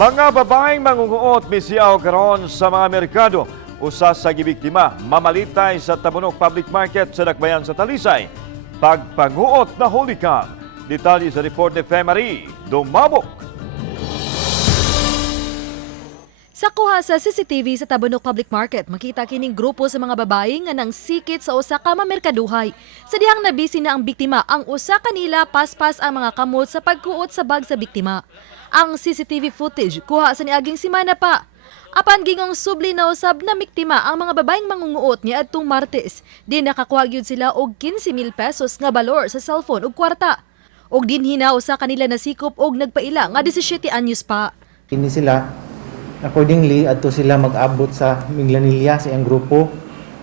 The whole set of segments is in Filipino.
Mga babaeng mangunguot misiyaw karon sa mga merkado. Usa sa gibiktima, mamalitay sa Tabunok Public Market sa Dakbayan sa Talisay. Pagpanguot na hulikan. Detalye sa report ni Femari Dumabok. Sa kuha sa CCTV sa Tabunok Public Market, makita kining grupo sa mga babae nga nang sikit sa usa ka mamerkaduhay. Sa dihang nabisi na ang biktima, ang usa kanila paspas ang mga kamot sa pagkuot sa bag sa biktima. Ang CCTV footage kuha sa niaging simana pa. Apan gingong subli na usab na biktima ang mga babaeng mangunguot niya adtong Martes. Di nakakuha gyud sila og 15,000 pesos nga balor sa cellphone ug kwarta. Og dinhi na usa kanila nasikop og nagpaila nga 17 anyos pa. Ini sila, accordingly, ato sila mag-abot sa Minglanilla sa iyang grupo.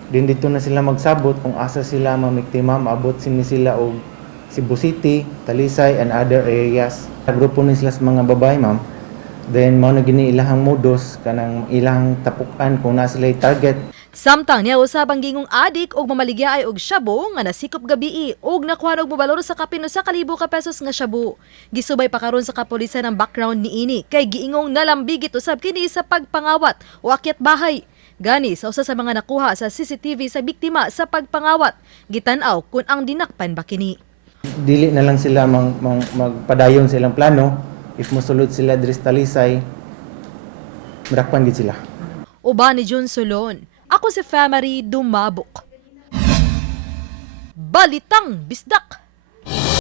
Din dito na sila magsabot kung asa sila mamiktima, maabot sila og Cebu City, Talisay, and other areas. Sa grupo ni sila sa mga babae, ma'am. Then, mao na gini ilahang modus, kanang ilang tapukan kung na sila target. Samtang niya usab ang gingong adik og mamaligya ay og shabu nga nasikop gabii og nakuha og mobalor sa kapin sa 1,000 ka pesos nga shabu. Gisubay pa karon sa kapulisan ang background niini kay giingong nalambigit usab kini sa pagpangawat o akyat bahay. Gani sa usa sa mga nakuha sa CCTV sa biktima sa pagpangawat, gitan-aw kung ang dinakpan ba kini. Dili na lang sila magpadayon sa ilang plano. If mosulod sila diri sa Talisay, marakpan gid sila. Uba ni John Solon, ako si Femari Dumabok. Balitang Bisdak.